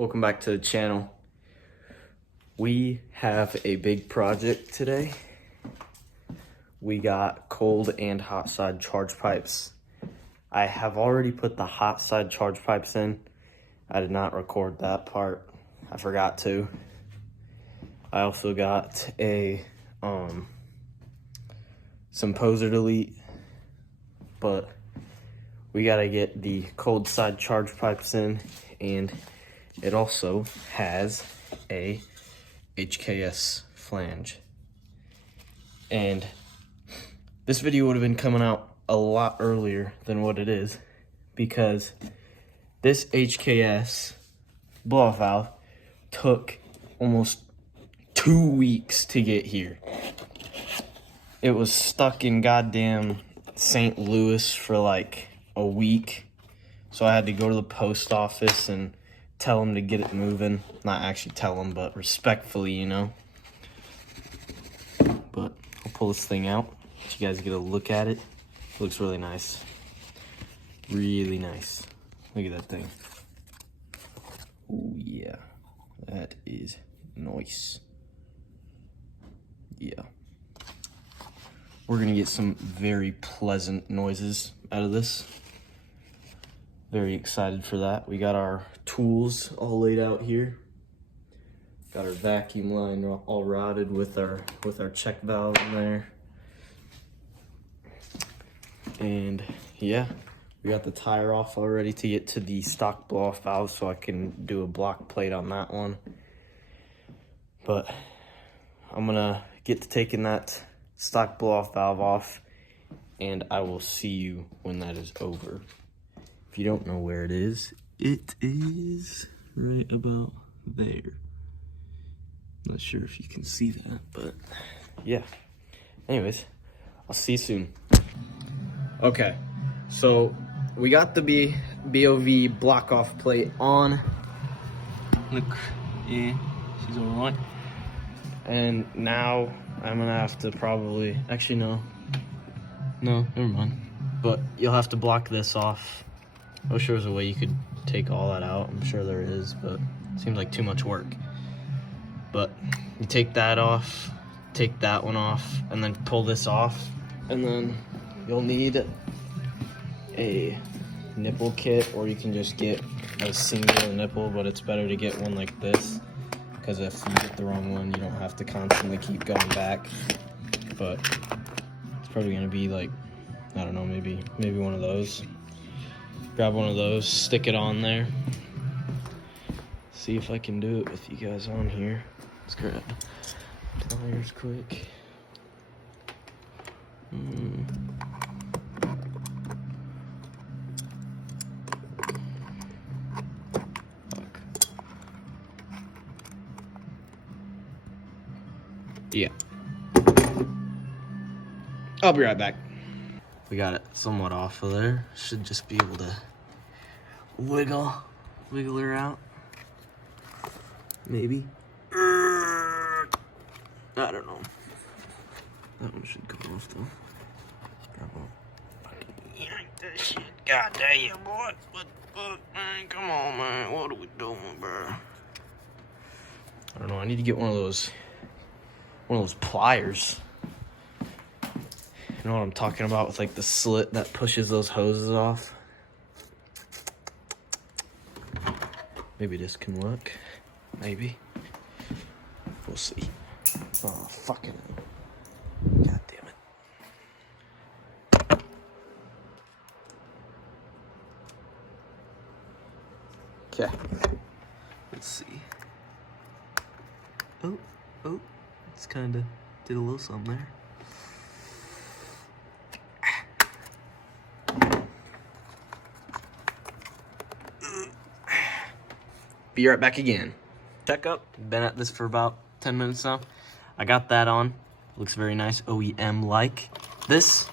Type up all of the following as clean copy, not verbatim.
Welcome back to the channel. We have a big project today. We got cold and hot side charge pipes. I have already put the hot side charge pipes in. I did not record that part. I forgot to. I also got a some poser delete, but we gotta get the cold side charge pipes in, and it also has a HKS flange. And this video would have been coming out a lot earlier than what it is, because this HKS blow-off valve took almost 2 weeks to get here. It was stuck in goddamn St. Louis for like a week, so I had to go to the post office and tell them to get it moving. Not actually tell them, but respectfully, you know. But I'll pull this thing out, let you guys get a look at it. It looks really nice. Really nice. Look at that thing. Oh yeah, that is nice. Yeah. We're gonna get some very pleasant noises out of this. Very excited for that. We got our tools all laid out here. Got our vacuum line all routed with our check valve in there. And yeah, we got the tire off already to get to the stock blow-off valve, so I can do a block plate on that one. But I'm gonna get to taking that stock blow-off valve off, and I will see you when that is over. If you don't know where it is right about there. Not sure if you can see that, but yeah. Anyways, I'll see you soon. Okay, so we got the BOV block off plate on. Look, yeah, she's all right. And now I'm gonna have to probably, actually no, never mind. But you'll have to block this off. I'm sure there's a way you could take all that out. I'm sure there is, but it seems like too much work. But you take that off, take that one off, and then pull this off. And then you'll need a nipple kit, or you can just get a single nipple, but it's better to get one like this, because if you get the wrong one, you don't have to constantly keep going back. But it's probably gonna be like, I don't know, maybe one of those. Grab one of those, stick it on there. See if I can do it with you guys on here. Let's grab tires quick. Yeah. I'll be right back. We got it somewhat off of there. Should just be able to wiggle her out. Maybe. I don't know. That one should come off though. Grab one. Fucking yank that shit. God damn, boy. What the fuck, man? Come on, man. What are we doing, bro? I don't know. I need to get one of those pliers. You know what I'm talking about, with like the slit that pushes those hoses off? Maybe this can work. Maybe. We'll see. Oh, fucking. God damn it. Okay. Let's see. Oh. It's kinda did a little something there. Be right back again. Checkup. Been at this for about 10 minutes now. I got that on. Looks very nice, OEM-like. This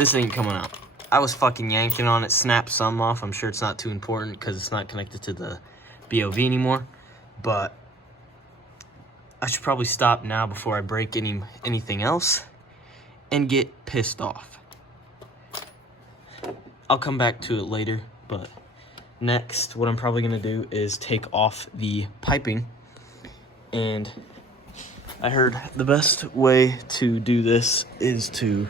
ain't coming out. I was fucking yanking on it, snapped some off. I'm sure it's not too important because it's not connected to the BOV anymore. But I should probably stop now before I break anything else and get pissed off. I'll come back to it later, but next, what I'm probably gonna do is take off the piping. And I heard the best way to do this is to,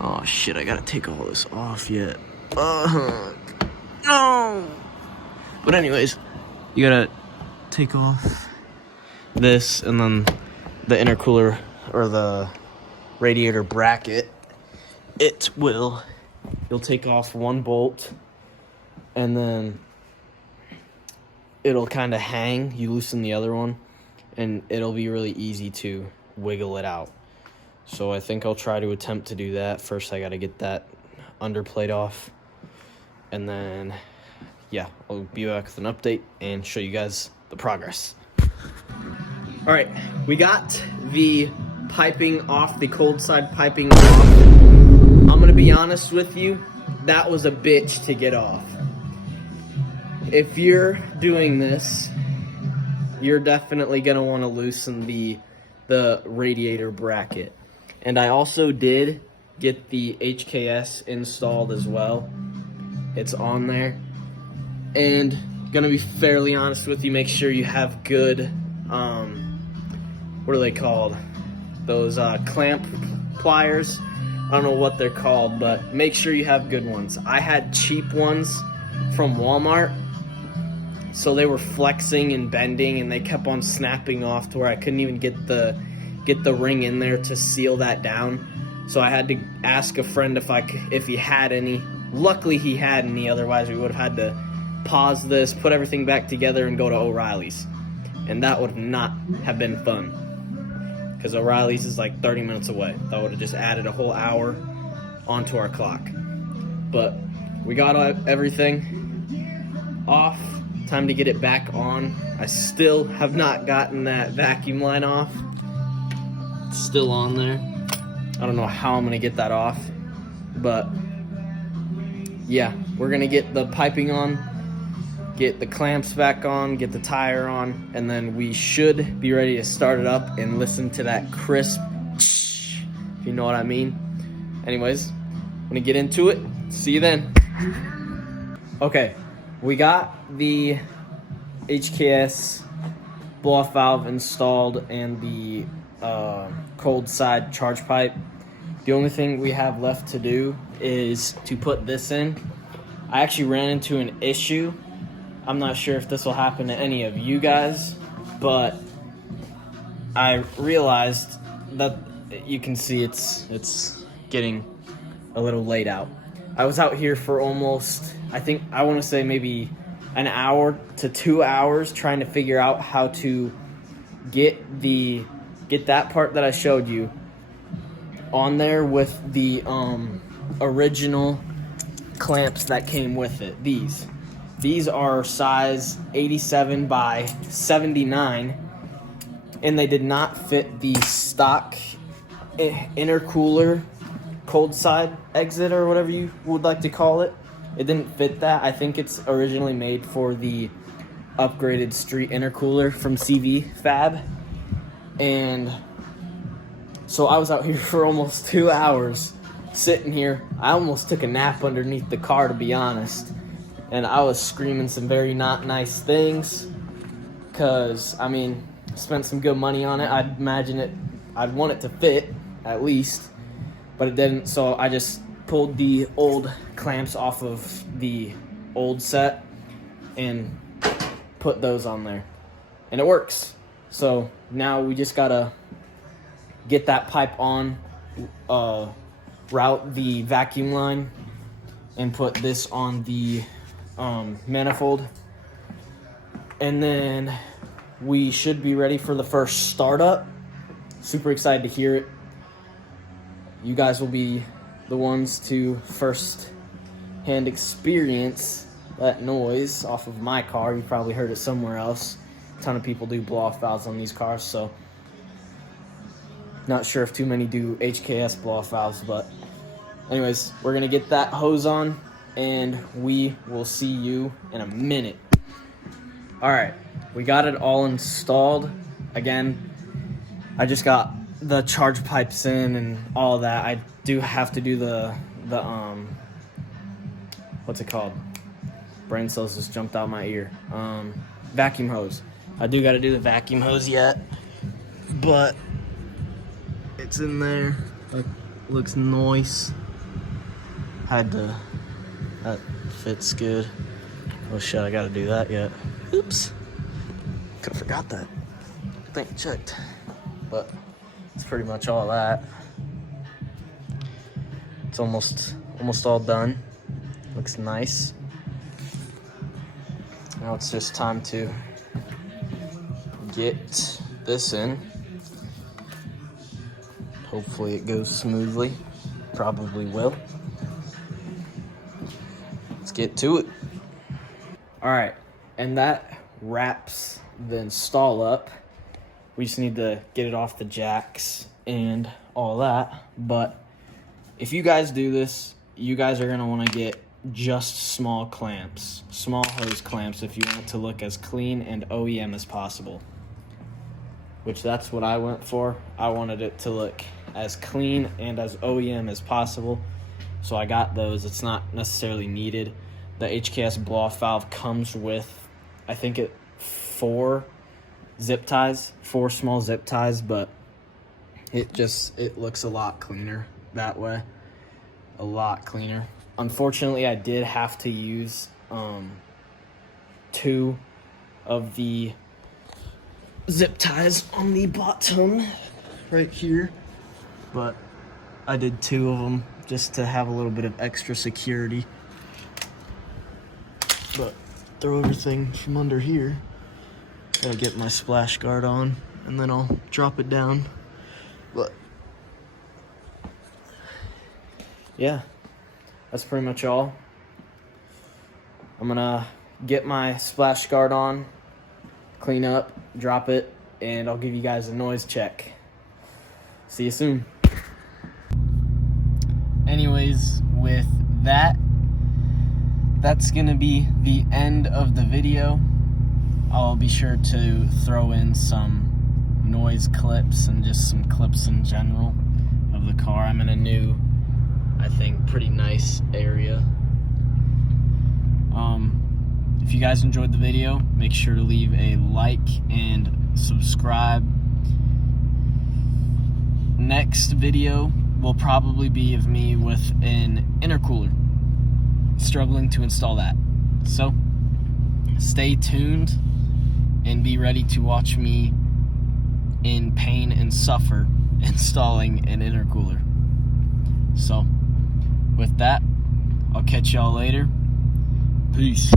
oh shit, I gotta take all this off yet. No! But anyways, you gotta take off this and then the intercooler or the radiator bracket. You'll take off one bolt and then it'll kind of hang. You loosen the other one and it'll be really easy to wiggle it out. So I think I'll try to attempt to do that. First I gotta get that underplate off, and then yeah, I'll be back with an update and show you guys the progress. All right, we got the piping off, the cold side piping off. I'm gonna be honest with you, that was a bitch to get off. If you're doing this, you're definitely gonna wanna loosen the radiator bracket. And I also did get the HKS installed as well. It's on there. And gonna be fairly honest with you, make sure you have good, what are they called? Those clamp pliers. I don't know what they're called, but make sure you have good ones. I had cheap ones from Walmart, so they were flexing and bending, and they kept on snapping off to where I couldn't even get the ring in there to seal that down. So I had to ask a friend if he had any. Luckily he had any, otherwise we would have had to pause this, put everything back together, and go to O'Reilly's. And that would not have been fun, because O'Reilly's is like 30 minutes away. That would have just added a whole hour onto our clock. But we got everything off. Time to get it back on. I still have not gotten that vacuum line off. It's still on there. I don't know how I'm gonna get that off, but yeah, we're gonna get the piping on, get the clamps back on, get the tire on, and then we should be ready to start it up and listen to that crisp, if you know what I mean. Anyways, I'm gonna get into it. See you then. Okay, we got the HKS blow-off valve installed and the cold side charge pipe. The only thing we have left to do is to put this in. I actually ran into an issue. I'm not sure if this will happen to any of you guys, but I realized that you can see it's getting a little late out. I was out here for almost, I want to say maybe an hour to 2 hours trying to figure out how to get that part that I showed you on there with the original clamps that came with it. These are size 87 by 79, and they did not fit the stock intercooler cold side exit, or whatever you would like to call it. It didn't fit that. I think it's originally made for the upgraded street intercooler from CV Fab. And so I was out here for almost 2 hours sitting here. I almost took a nap underneath the car, to be honest. And I was screaming some very not nice things, because, I mean, spent some good money on it. I'd want it to fit, at least, but it didn't. So I just pulled the old clamps off of the old set and put those on there, and it works. So now we just gotta get that pipe on, route the vacuum line, and put this on the manifold, and then we should be ready for the first startup. Super excited to hear it. You guys will be the ones to first hand experience that noise off of my car. You probably heard it somewhere else. A ton of people do blow-off valves on these cars, so not sure if too many do HKS blow-off valves, but anyways, we're gonna get that hose on and we will see you in a minute. All right, we got it all installed. Again, I just got the charge pipes in and all that. I do have to do the what's it called? Brain cells just jumped out my ear. Vacuum hose. I do got to do the vacuum hose yet, but it's in there. Looks nice. That fits good. Oh shit, I got to do that yet. Oops. Could have forgot that. I think I checked. But it's pretty much all that. It's almost all done. Looks nice. Now it's just time to get this in. Hopefully it goes smoothly. Probably will. Let's get to it. All right, and that wraps the install up. We just need to get it off the jacks and all that. But if you guys do this, you guys are gonna wanna get just small clamps, small hose clamps, if you want it to look as clean and OEM as possible. Which that's what I went for. I wanted it to look as clean and as OEM as possible. So I got those. It's not necessarily needed. The HKS blow-off valve comes with, I think, 4 zip ties, 4 small zip ties, but it looks a lot cleaner that way. A lot cleaner. Unfortunately, I did have to use 2 of the zip ties on the bottom right here, but I did 2 of them just to have a little bit of extra security. But throw everything from under here. Gotta get my splash guard on, and then I'll drop it down. But yeah, that's pretty much all. I'm gonna get my splash guard on, clean up, drop it, and I'll give you guys a noise check. See you soon. Anyways, with that's gonna be the end of the video. I'll be sure to throw in some noise clips and just some clips in general of the car. I'm in a new, I think, pretty nice area. If you guys enjoyed the video, make sure to leave a like and subscribe. Next video will probably be of me with an intercooler, struggling to install that. So stay tuned and be ready to watch me in pain and suffer installing an intercooler. So with that, I'll catch y'all later. Peace.